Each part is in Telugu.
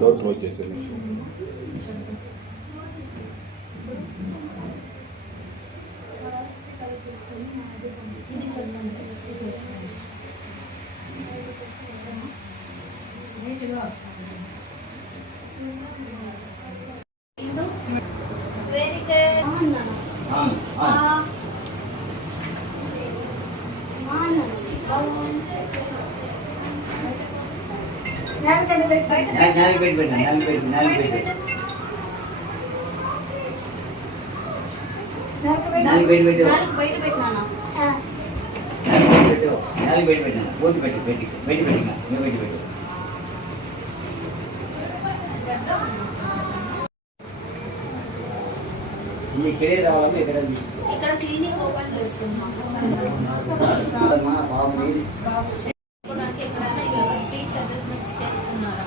డోర్ క్లోజ్ చేసేది. Very good. ఇక్కడే రావాలని ఇక్కడ క్లినిక్ ఓపెన్ చేస్తున్నాం. స్పీచ్ అసెస్మెంట్స్ చేస్తున్నారా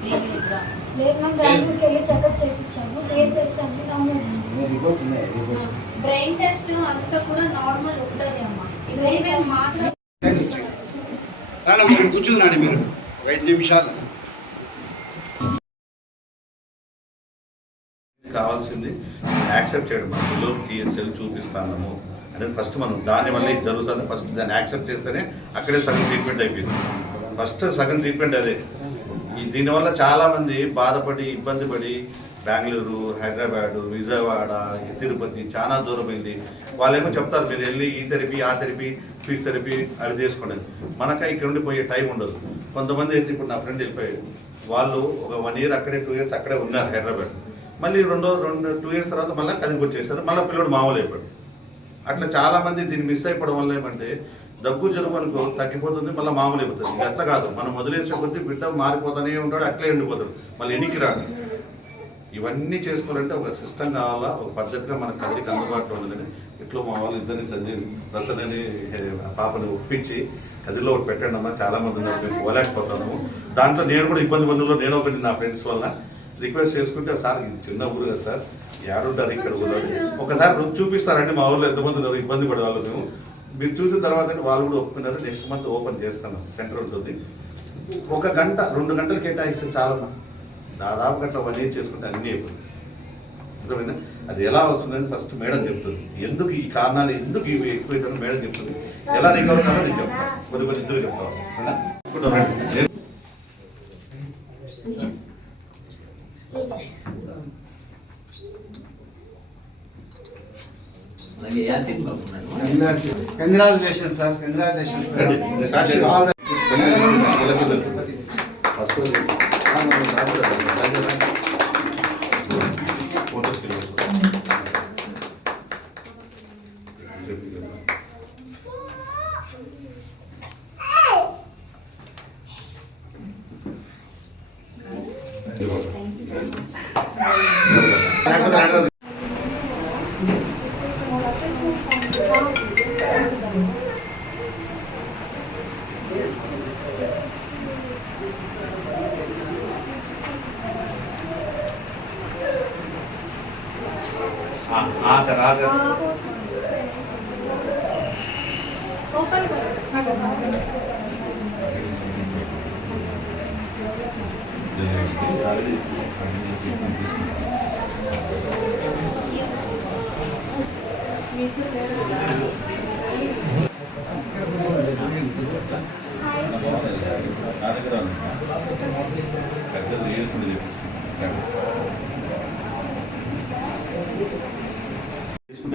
ప్రీవియస్ గా? లేదు మ్యామ్, బెంగళూరుకి వెళ్ళి చెకప్ చేయించాము. బ్రెయిన్ టెస్ట్ అన్ని నార్మల్. బ్రెయిన్ టెస్ట్ అంతా కూడా నార్మల్ ఉంటుంది అమ్మా. ఇవన్నీ మేము కూర్చున్నాను మీరు 5 నిమిషాలు. కావాల్సింది యాక్సెప్ట్ చేయడం. మన పిల్లలకి సెల్ చూపిస్తాము అనేది ఫస్ట్ మనం దానివల్ల ఇది జరుగుతుంది. ఫస్ట్ దాన్ని యాక్సెప్ట్ చేస్తేనే అక్కడే సగం ట్రీట్మెంట్ అయిపోయింది. ఫస్ట్ సగం ట్రీట్మెంట్ అదే. దీనివల్ల చాలామంది బాధపడి ఇబ్బంది పడి బెంగళూరు, హైదరాబాదు, విజయవాడ, తిరుపతి చాలా దూరమైంది. వాళ్ళేమో చెప్తారు మీరు వెళ్ళి ఈ థెరపీ ఆ థెరపీ స్పీచ్ థెరపీ అది చేసుకోండి. మనక ఇక్కడ నుండి పోయే టైం ఉండదు. కొంతమంది అయితే ఇప్పుడు నా ఫ్రెండ్ వెళ్ళిపోయాడు. వాళ్ళు ఒక 1 ఇయర్ అక్కడే 2 ఇయర్స్ అక్కడే ఉన్నారు హైదరాబాద్. మళ్ళీ 2 ఇయర్స్ తర్వాత మళ్ళీ కదికి వచ్చేసారు. మళ్ళీ పిల్లడు మామూలు అయిపోయాడు. అట్లా చాలామంది దీన్ని మిస్ అయిపోవడం వల్ల ఏమంటే దగ్గు జలుబు అనుకో తగ్గిపోతుంది, మళ్ళీ మామూలు అయిపోతుంది. ఇది అట్లా కాదు, మనం వదిలేసే కొద్దీ బిడ్డ మారిపోతూనే ఉంటాడు, అట్లే ఉండిపోతాడు, మళ్ళీ ఎనికి రాడు. ఇవన్నీ చేసుకోవాలంటే ఒక సిస్టమ్ కావాలా, ఒక పద్ధతిగా మన కదిరికి అందుబాటులో ఉండాలని. ఇట్లా మా వాళ్ళు ఇద్దరిని సంజయ్ ప్రసాద్ అని పాపను ఒప్పించి కదిలో ఒకటి పెట్టండి అమ్మా, చాలామంది ఉన్నారు, మేము పోలేకపోతున్నాము. దాంట్లో నేను కూడా ఇబ్బంది బంధువుల్లో నేను ఒకటి నా ఫ్రెండ్స్ వల్ల రిక్వెస్ట్ చేసుకుంటే, సార్ ఇది చిన్న ఊరు కదా సార్, ఏడుంటారు ఇక్కడ ఊళ్ళో, ఒకసారి రుచి చూపిస్తారండి మా ఊళ్ళో ఎంతమంది ఉన్నారు ఇబ్బంది పడే వాళ్ళు. మేము మీరు చూసిన తర్వాత వాళ్ళు కూడా ఒప్పుకున్నారు. నెక్స్ట్ మంత్ ఓపెన్ చేస్తాను, సెంటర్ ఉంటుంది. 1 గంట 2 గంటలు కేటాయిస్తే చాలా, దాదాపు గంట 1 ఇయర్ చేసుకుంటే అన్నీ అయిపోతుంది. అర్థమైందా? అది ఎలా వస్తుందని ఫస్ట్ మేడం చెప్తుంది. ఎందుకు ఈ కారణాలు ఎందుకు ఇవి ఎక్కువ మేడం చెప్తుంది. ఎలా రికవర్ అవుతారో నేను చెప్తాను, కొద్ది ఇద్దరు చెప్తాను. Congratulation sir, congratulation.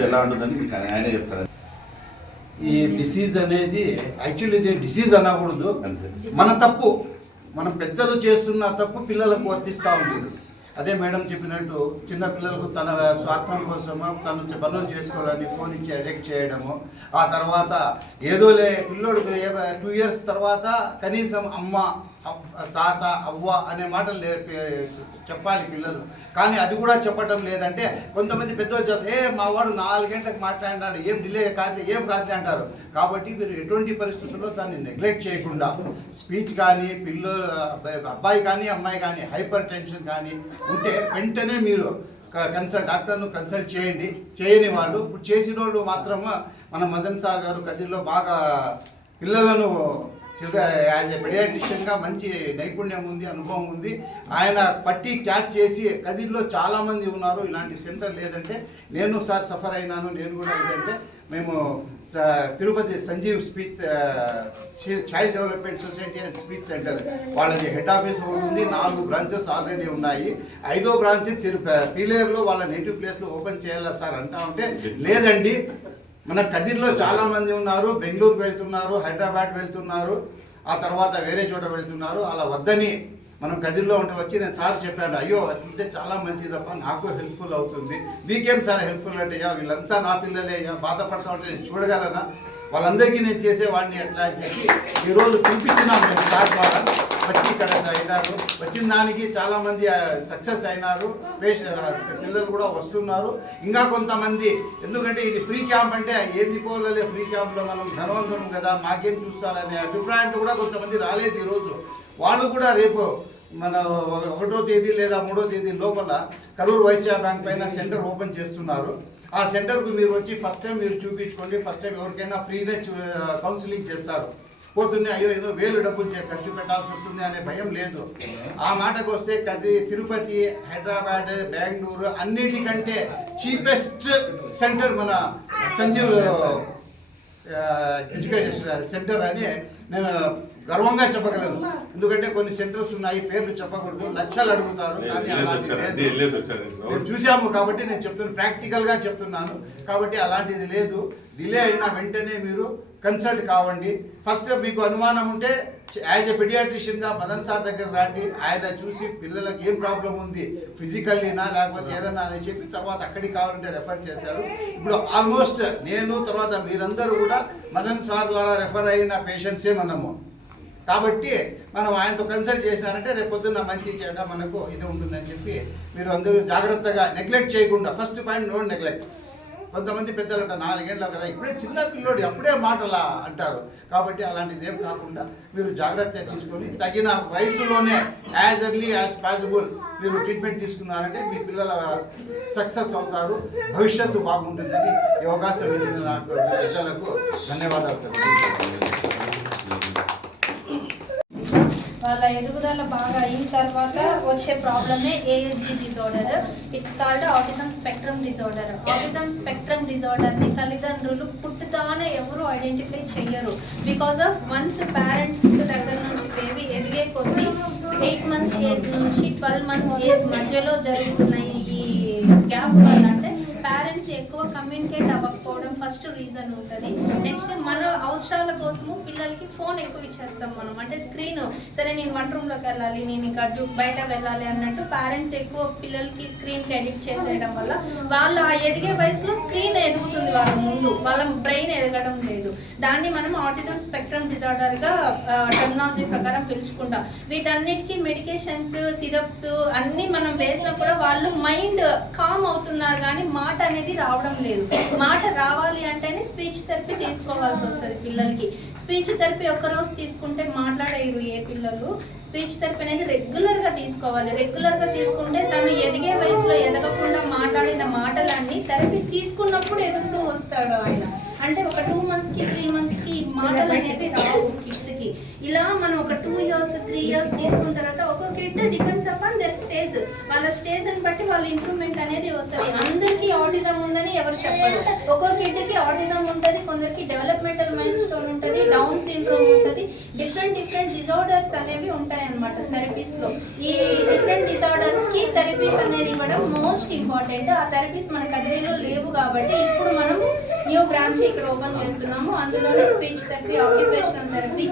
ఎలా ఉంటుందని ఆయనే చెప్తాడు. ఈ డిసీజ్ అనేది యాక్చువల్లీ డిసీజ్ అనకూడదు, మన తప్పు, మనం పెద్దలు చేస్తున్న తప్పు పిల్లలకు వర్తిస్తూ ఉంటుంది. అదే మేడం చెప్పినట్టు చిన్న పిల్లలకు తన స్వార్థం కోసము తను పనులు చేసుకోవాలని ఫోన్ ఇచ్చి అడిక్ట్ చేయడము, ఆ తర్వాత ఏదోలే పిల్లోడు 2 ఇయర్స్ తర్వాత కనీసం అమ్మ తాత అవ్వ అనే మాటలు చెప్పాలి పిల్లలు. కానీ అది కూడా చెప్పటం లేదంటే కొంతమంది పెద్దవాళ్ళు చెప్తారు, మా వాడు 4 గంటలకు మాట్లాడినాడు, ఏం డిలే కాదు ఏం కాదు అంటారు. కాబట్టి మీరు ఎటువంటి పరిస్థితుల్లో దాన్ని నెగ్లెక్ట్ చేయకుండా స్పీచ్ కానీ అబ్బాయి కానీ అమ్మాయి కానీ హైపర్ టెన్షన్ కానీ ఉంటే వెంటనే మీరు డాక్టర్ను కన్సల్ట్ చేయండి. చేయని వాళ్ళు ఇప్పుడు చేసిన వాళ్ళు మాత్రం మన మదన్ సార్ గారు కదిలో బాగా పిల్లలను యాజ్ ఏ పెడియాట్రిషియన్గా మంచి నైపుణ్యం ఉంది, అనుభవం ఉంది. ఆయన పట్టి క్యాచ్ చేసి కదిలో చాలామంది ఉన్నారు. ఇలాంటి సెంటర్ లేదంటే నేను సార్ సఫర్ అయినాను, నేను కూడా ఇదంటే మేము Tirupati Sanjeev speech child development society and speech centre వాళ్ళది హెడ్ ఆఫీస్ ఉంది. 4 బ్రాంచెస్ ఆల్రెడీ ఉన్నాయి. 5వ బ్రాంచ్ పీలేరులో వాళ్ళ నేటివ్ ప్లేస్లో ఓపెన్ చేయాలా సార్ అంటా ఉంటే లేదండి, మన కదిర్లో చాలామంది ఉన్నారు, బెంగళూరు వెళ్తున్నారు, హైదరాబాద్ వెళ్తున్నారు, ఆ తర్వాత వేరే చోట వెళ్తున్నారు. అలా వద్దని మనం కదిర్లో ఉంటే వచ్చి నేను సార్ చెప్పాను, అయ్యో అట్లుంటే చాలా మంచిది తప్ప నాకు హెల్ప్ఫుల్ అవుతుంది. మీకేం సార్ హెల్ప్ఫుల్ అంటే వీళ్ళంతా నా పిల్లలే, బాధపడతా ఉంటే నేను చూడగలనా, వాళ్ళందరికీ నేను చేసేవాడిని ఎట్లా అని చెప్పి ఈరోజు పిలిపించినాం మేము సార్ ద్వారా. వచ్చి ఇక్కడ అయినారు, వచ్చిన దానికి చాలామంది సక్సెస్ అయినారు, పిల్లలు కూడా వస్తున్నారు. ఇంకా కొంతమంది, ఎందుకంటే ఇది ఫ్రీ క్యాంప్ అంటే ఏంది పోలే ఫ్రీ క్యాంప్లో మనం ధనవంతులం కదా మాకేం చూస్తారనే అభిప్రాయంతో కూడా కొంతమంది రాలేదు ఈరోజు. వాళ్ళు కూడా రేపు మన 1వ తేదీ లేదా 3వ తేదీ లోపల కరూర్ వైశ్య బ్యాంక్ పైన సెంటర్ ఓపెన్ చేస్తున్నారు. ఆ సెంటర్కు మీరు వచ్చి ఫస్ట్ టైం మీరు చూపించుకోండి. ఫస్ట్ టైం ఎవరికైనా ఫ్రీనే కౌన్సిలింగ్ చేస్తారు. పోతుంది అయ్యో ఏదో వేలు డబ్బులు ఖర్చు పెట్టాల్సి వస్తుంది అనే భయం లేదు. ఆ మాటకు వస్తే తిరుపతి, హైదరాబాద్, బెంగళూరు అన్నిటికంటే చీపెస్ట్ సెంటర్ మన సంజీవ్ ఎడ్యుకేషన్ సెంటర్ అని నేను గర్వంగా చెప్పగలను. ఎందుకంటే కొన్ని సెంటర్స్ ఉన్నాయి, పేర్లు చెప్పకూడదు, లక్షలు అడుగుతారు. కానీ మేము చూసాము కాబట్టి నేను చెప్తున్నాను, ప్రాక్టికల్గా చెప్తున్నాను. కాబట్టి అలాంటిది లేదు. డిలే అయినా వెంటనే మీరు కన్సల్ట్ కావండి. ఫస్ట్ మీకు అనుమానం ఉంటే యాజ్ ఎ పెడియాట్రిషియన్గా మదన్ సార్ దగ్గర రండి. ఆయన చూసి పిల్లలకి ఏం ప్రాబ్లం ఉంది, ఫిజికల్లీనా లేకపోతే ఏదన్నా అని చెప్పి తర్వాత అక్కడికి కావాలంటే రెఫర్ చేశారు. ఇప్పుడు ఆల్మోస్ట్ నేను తర్వాత మీరందరూ కూడా మదన్ సార్ ద్వారా రెఫర్ అయిన పేషెంట్సే మనము. కాబట్టి మనం ఆయనతో కన్సల్ట్ చేసినారంటే రేపు పొద్దున్న మంచి చేయడం మనకు ఇది ఉంటుందని చెప్పి మీరు అందరూ జాగ్రత్తగా నెగ్లెక్ట్ చేయకుండా. First point, no neglect. కొంతమంది పెద్దలు అంటారు 4 ఏళ్ళు కదా, ఇప్పుడే చిన్న పిల్లోడు అప్పుడే మాటలా అంటారు. కాబట్టి అలాంటిది ఏం కాకుండా మీరు జాగ్రత్త తీసుకొని తగిన వయసులోనే యాజ్ ఎర్లీ యాజ్ పాసిబుల్ మీరు ట్రీట్మెంట్ తీసుకున్నారంటే మీ పిల్లల సక్సెస్ అవుతారు, భవిష్యత్తు బాగుంటుందని ఈ అవకాశం ఇచ్చిన నాకు పెద్దలకు ధన్యవాదాలు. వాళ్ళ ఎదుగుదల బాగా అయిన తర్వాత వచ్చే ప్రాబ్లమే ASD disorder. It's called autism spectrum disorder. Autism spectrum డిజార్డర్ని తల్లిదండ్రులు పుట్టుతానే ఎవరు ఐడెంటిఫై చెయ్యరు. బికాస్ ఆఫ్ వన్స్ పేరెంట్స్ దగ్గర నుంచి బేబీ ఎదిగే కొద్దీ 8 months ఏజ్ నుంచి 12 months ఏజ్ మధ్యలో జరుగుతున్న ఈ గ్యాప్ వల్ల అంటే పేరెంట్స్ ఎక్కువ కమ్యూనికేట్ అవ్వకపోవడం ఫస్ట్ రీజన్ ఉంటుంది. నెక్స్ట్ మన అవసరాల కోసము పిల్లలకి ఫోన్ ఎక్కువ ఇచ్చేస్తాం మనం. అంటే స్క్రీన్, సరే నేను వంట రూమ్లోకి వెళ్ళాలి, నేను ఇంకా బయట వెళ్ళాలి అన్నట్టు పేరెంట్స్ ఎక్కువ పిల్లలకి స్క్రీన్కి అడిక్ట్ చేసేయడం వల్ల వాళ్ళు ఆ ఎదిగే వయసులో స్క్రీన్ ఎదుగుతుంది వాళ్ళ ముందు, వాళ్ళ బ్రెయిన్ ఎదగడం లేదు. దాన్ని మనం ఆటిజం స్పెక్ట్రమ్ డిజార్డర్గా టెక్నాలజీ ప్రకారం పిలుచుకుంటాం. వీటన్నిటికీ మెడికేషన్స్, సిరప్స్ అన్నీ మనం వేసినా కూడా వాళ్ళు మైండ్ కామ్ అవుతున్నారు కానీ మాట అనేది రావడం లేదు. మాట రావాలి అంటేనే స్పీచ్ థెరపీ తీసుకోవాల్సి వస్తుంది పిల్లలకి. స్పీచ్ థెరపీ ఒక్కరోజు తీసుకుంటే మాట్లాడేరు ఏ పిల్లలు. స్పీచ్ థెరపీ అనేది రెగ్యులర్గా తీసుకోవాలి. రెగ్యులర్గా తీసుకుంటే తను ఎదిగే వయసులో ఎదగకుండా మాట్లాడిన మాటలన్నీ థెరపీ తీసుకున్నప్పుడు ఎదుగుతూ వస్తాడు ఆయన. అంటే ఒక 2 monthsకి 3 monthsకి మాటలు అనేవి రావు కిడ్స్కి. ఇలా మనం ఒక 2 years 3 years తీసుకున్న తర్వాత ఒక్కొక్క kid depends upon there stage. వాళ్ళ స్టేజ్ని బట్టి వాళ్ళ ఇంప్రూవ్మెంట్ అనేది వస్తుంది. అందరికీ ఆటిజం ఉందని ఎవరు చెప్పరు. ఒక్కొక్క కిడ్కి ఆటిజం ఉంటుంది, కొందరికి డెవలప్మెంటల్ మైల్ స్టోన్ ఉంటుంది, డౌన్ సిండ్రోమ్ ఉంటుంది, డిఫరెంట్ డిజార్డర్స్ అనేవి ఉంటాయి అన్నమాట థెరపీస్లో. ఈ డిఫరెంట్ డిజార్డర్స్కి థెరపీస్ అనేది ఇవ్వడం మోస్ట్ ఇంపార్టెంట్. ఆ థెరపీస్ మన కదిరిలో లేవు కాబట్టి ఇప్పుడు మనం న్యూ బ్రాంచ్ ఇక్కడ ఓపెన్ చేస్తున్నాము. అందులోనే speech therapy, occupational therapy,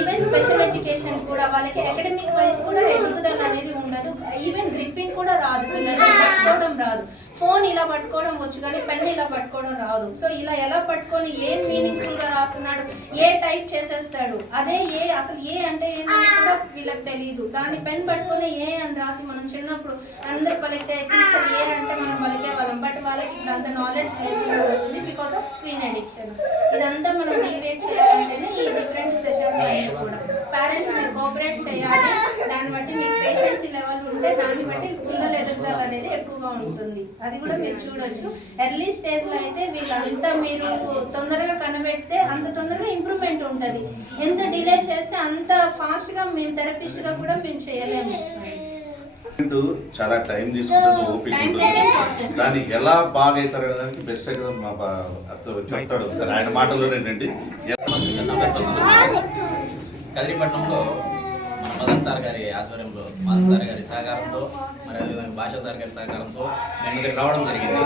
even special education కూడా. వాళ్ళకి అకాడమిక్ వైజ్ కూడా ఎదుగుదల అనేది ఉండదు. ఈవెన్ గ్రిప్పింగ్ కూడా రాదు, పిల్లలకి పట్టుకోవడం రాదు. ఫోన్ ఇలా పట్టుకోవడం వచ్చు కానీ పెన్ ఇలా పట్టుకోవడం రాదు. సో ఇలా ఎలా పట్టుకొని ఏం మీనింగ్ఫుల్గా రాస్తున్నాడు, ఏ టైప్ చేసేస్తాడు, అదే అసలు ఏ అంటే ఏంటని కూడా వీళ్ళకి తెలియదు. దాన్ని పెన్ పట్టుకొని ఏ అని రాసి మనం చిన్నప్పుడు అందరు పలికితే టీచర్ ఏ అంటే మనం పలికే వాళ్ళం, బట్ వాళ్ళకి ఇప్పుడు అంత నాలెడ్జ్ లేకుండా అవుతుంది బికాస్ ఆఫ్ స్క్రీన్ అడిక్షన్. ఇదంతా మనం డీవియేట్ చేయాలంటేనే ఈ డిఫరెంట్ సెషన్స్ అన్నీ కూడా. పేరెంట్స్ మీరు కోఆపరేట్ చేయాలి, దాన్ని బట్టి మీకు పేషెన్సీ లెవెల్ ఉంటే దాన్ని బట్టి పిల్లల ఎదుగుదల అనేది ఎక్కువగా ఉంటుంది. అది కూడా మీరు చూడొచ్చు. ఎర్లీ స్టేజ్లో అయితే వీళ్ళంతా మీరు తొందరగా కనబెడితే అంత తొందరగా ఇంప్రూవ్మెంట్ ఉంటుంది. ఎంత డిలే చేస్తే అంత ఫాస్ట్గా మేము థెరపిస్ట్గా కూడా మేము చేయలేము. చాలా టైం తీసుకుంటుంది, ఓపిక ఉంటుంది. దాన్ని ఎలా బాగా అవుతారు దానికి బెస్ట్ అయితే మా చెప్తాడు ఒకసారి ఆయన మాటలోనేనండి. కదిరిపట్నంలో మన మదన్ సార్ గారి ఆధ్వర్యంలో, మదన్ సార్ గారి సహకారంతో, మరి అదేవిధంగా భాషా సార్ గారి సహకారంతో మేము ఇక్కడికి రావడం జరిగింది.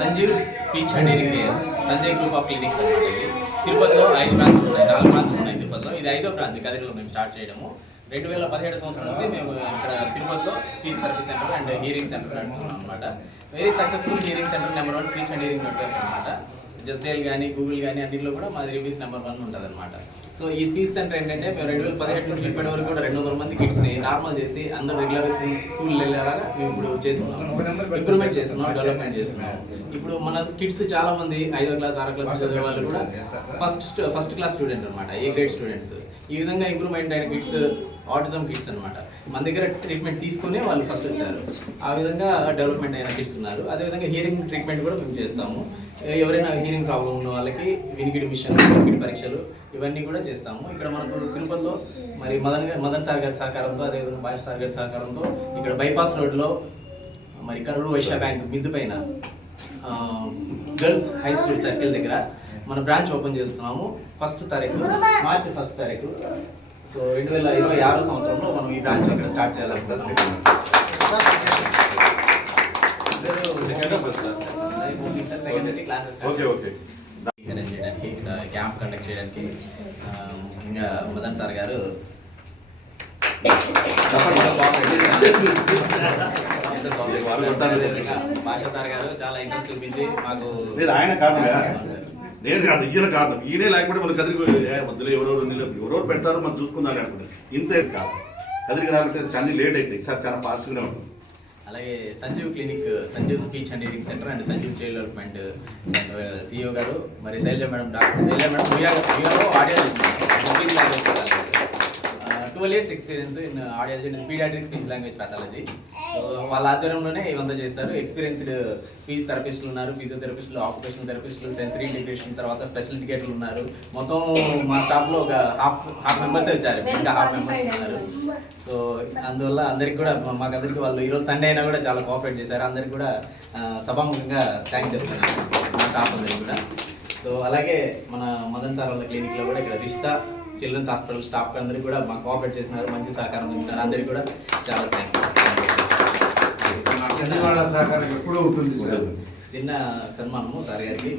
Sanjeev speech and hearing Sanjay group of clinics అన్నమాట. ఇది తిరుపతిలో 5 బ్రాంచ్లు ఉన్నాయి, 4 బ్రాంచ్లు ఉన్నాయి తిరుపతిలో. ఇది 5వ బ్రాంచ్ కదిరిలో మేము స్టార్ట్ చేయడము. 2017 సంవత్సరం నుంచి మేము ఇక్కడ తిరుపతిలో speech therapy centre and hearing centre నడుపుతున్నాం అనమాట. Very successful hearing centre number 1 speech and hearing network అనమాట. జస్టైల్ కానీ గూగుల్ కానీ అన్నింటిలో కూడా మాది రివ్యూస్ నెంబర్ 1 ఉంటుంది అనమాట. సో ఈ స్పీచ్ సెంటర్ ఏంటంటే మేము 2017 నుంచి ఇప్పటి వరకు కూడా 200 మంది కిడ్స్ని నార్మల్ చేసి అందరూ రెగ్యులర్ స్కూల్ వెళ్ళేలాగా మేము ఇప్పుడు చేస్తున్నాం, ఇంప్రూవ్మెంట్ చేస్తున్నాం, డెవలప్మెంట్ చేస్తున్నాం. ఇప్పుడు మన కిడ్స్ చాలా మంది 5వ క్లాస్ 6వ క్లాస్ చదివే వాళ్ళు కూడా ఫస్ట్ క్లాస్ స్టూడెంట్ అనమాట, ఏ గ్రేడ్ స్టూడెంట్స్. ఈ విధంగా ఇంప్రూవ్మెంట్ అయిన కిడ్స్ ఆటిజం కిడ్స్ అనమాట. మన దగ్గర ట్రీట్మెంట్ తీసుకుని వాళ్ళు ఫస్ట్ వచ్చారు. ఆ విధంగా డెవలప్మెంట్ అయిన కిడ్స్ ఉన్నారు. అదేవిధంగా హియరింగ్ ట్రీట్మెంట్ కూడా మేము చేస్తాము. ఎవరైనా హియరింగ్ ప్రాబ్లం ఉన్న వాళ్ళకి వినికిడి మిషన్, వినికిడి పరీక్షలు ఇవన్నీ కూడా చేస్తాము. ఇక్కడ మనకు తిరుపతిలో మరి మదన్ సార్ గారి సహకారంతో, అదేవిధంగా భాష సార్ గారి సహకారంతో ఇక్కడ బైపాస్ రోడ్లో మరి కరూరు వైశ్య బ్యాంక్ మిద్దు పైన గర్ల్స్ హై స్కూల్ సర్కిల్ దగ్గర మన బ్రాంచ్ ఓపెన్ చేస్తున్నాము. మార్చి 1 తారీఖు. సో 2026 సంవత్సరంలో మనం ఈ బ్రాంచ్ ఇక్కడ స్టార్ట్ చేయాలనుకుంటున్నాం. చేయడానికి ఇక్కడ క్యాంప్ కండక్ట్ చేయడానికి ఇంకా మదన్ సార్ గారు భాషా సార్ గారు చాలా ఇంట్రెస్ట్ చూపించి మాకు ఆయన కాదు నేను కాదు, ఈయన కాదు, ఈయనే లేకపోతే మన కదిరికి మధ్యలో ఎవరెవరు పెడతారో మనం చూసుకుందాం అనుకుంటే ఇంతే కాదు. కదిరికి రాకుంటే చాలా లేట్ అవుతుంది, ఈసారి చాలా ఫాస్ట్గానే ఉంటుంది. అలాగే Sanjeev clinic, Sanjeev speech and hearing centre and Sanjeev child development CEO గారు, మరి Shailaja madam, doctor Shailaja madam వీఆర్ఓ audiologist, 12 years experience in audiology and paediatric speech language pathology. So వాళ్ళ ఆధ్వర్యంలోనే ఇవంతా చేస్తారు. ఎక్స్పీరియన్స్డ్ స్పీచ్ థెరపిస్టులు ఉన్నారు, ఫిజియోథెరపిస్టులు, ఆక్యుపేషనల్ థెరపిస్టులు, సెన్సరీ ఇంటిగ్రేషన్, తర్వాత స్పెషల్ ఎడ్యుకేటర్లు ఉన్నారు. మొత్తం మా స్టాఫ్లో ఒక హాఫ్ మెంబర్స్ వచ్చారు, ఇంకా హాఫ్ మెంబర్స్ ఉన్నారు. సో అందువల్ల అందరికి కూడా మాకందరికి వాళ్ళు ఈరోజు సండే అయినా కూడా చాలా కోఆపరేట్ చేశారు. అందరికి కూడా సభాముఖంగా థ్యాంక్స్ చెప్తున్నాను మా స్టాఫ్ అందరికి కూడా. సో అలాగే మన మదన్ సార్ వాళ్ళ క్లినిక్లో కూడా ఇక్కడ రిష్తా చిల్డ్రన్స్ హాస్పిటల్ స్టాఫ్ అందరికీ కూడా మాకు కోఆపరేట్ చేసినారు, మంచి సహకారం ఇస్తున్నారు. అందరికీ కూడా చాలా థ్యాంక్స్. సహకారం ఎప్పుడూ ఉంటుంది సార్. చిన్న సన్మానము సార్ గారికి.